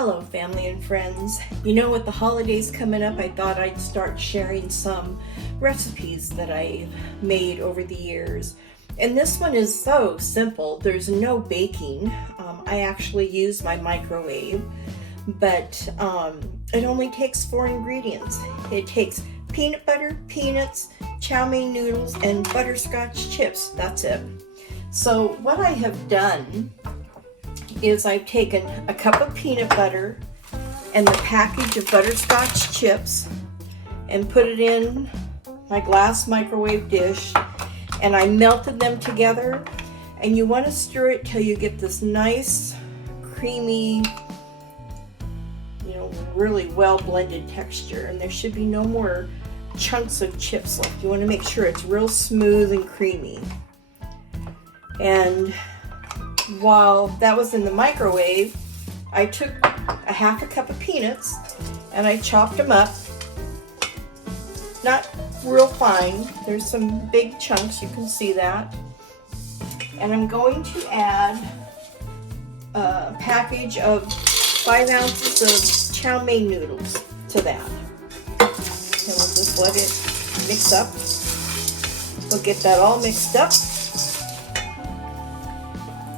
Hello family and friends. You know, with the holidays coming up, I thought I'd start sharing some recipes that I've made over the years. And this one is so simple. There's no baking. I actually use my microwave, but it only takes 4 ingredients. It takes peanut butter, peanuts, chow mein noodles, and butterscotch chips. That's it. So what I have done is I've taken a cup of peanut butter and the package of butterscotch chips and put it in my glass microwave dish, and I melted them together. And you want to stir it till you get this nice creamy, really well blended texture, and there should be no more chunks of chips left. You want to make sure it's real smooth and creamy. And while that was in the microwave, I took a half a cup of peanuts and I chopped them up. Not real fine. There's some big chunks, you can see that. And I'm going to add a package of 5 ounces of chow mein noodles to that. And we'll just let it mix up. We'll get that all mixed up.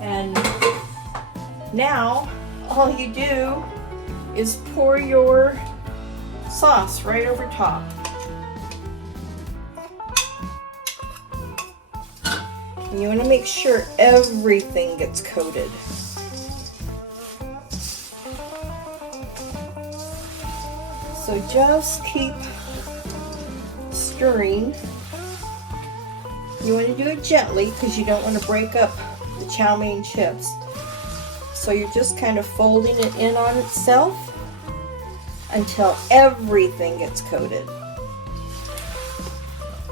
And now all you do is pour your sauce right over top. And you want to make sure everything gets coated. So just keep stirring. You want to do it gently because you don't want to break up the chow mein chips. So you're just kind of folding it in on itself until everything gets coated.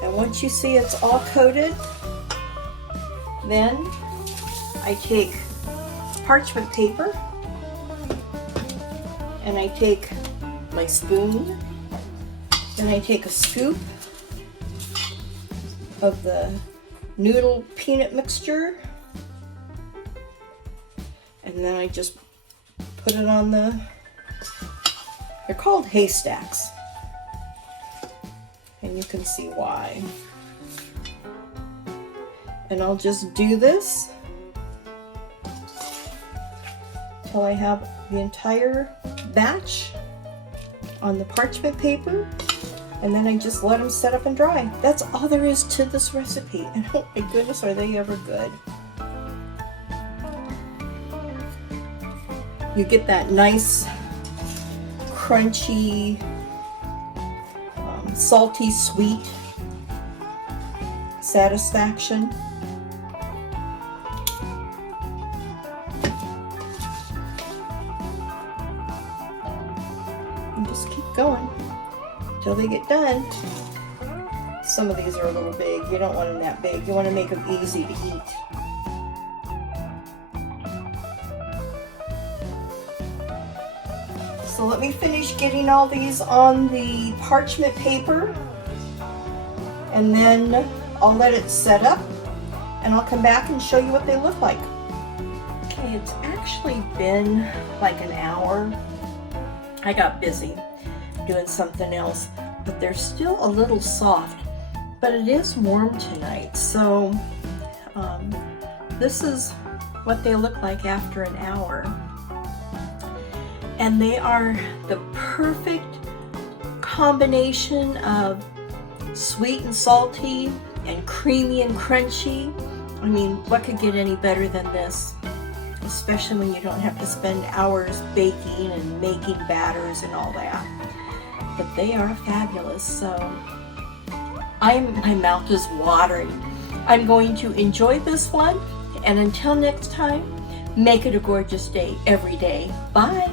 And once you see it's all coated, then I take parchment paper and I take my spoon and I take a scoop of the noodle peanut mixture, and then I just put it on they're called Haystacks, and you can see why. And I'll just do this till I have the entire batch on the parchment paper, and then I just let them set up and dry. That's all there is to this recipe, and oh my goodness, are they ever good. You get that nice crunchy, salty, sweet satisfaction. And just keep going until they get done. Some of these are a little big. You don't want them that big. You want to make them easy to eat. So let me finish getting all these on the parchment paper, and then I'll let it set up, and I'll come back and show you what they look like. Okay, it's actually been like an hour. I got busy doing something else, but they're still a little soft, but it is warm tonight. So this is what they look like after an hour. And they are the perfect combination of sweet and salty and creamy and crunchy. I mean, what could get any better than this? Especially when you don't have to spend hours baking and making batters and all that. But they are fabulous, so my mouth is watering. I'm going to enjoy this one, and until next time, make it a gorgeous day every day. Bye.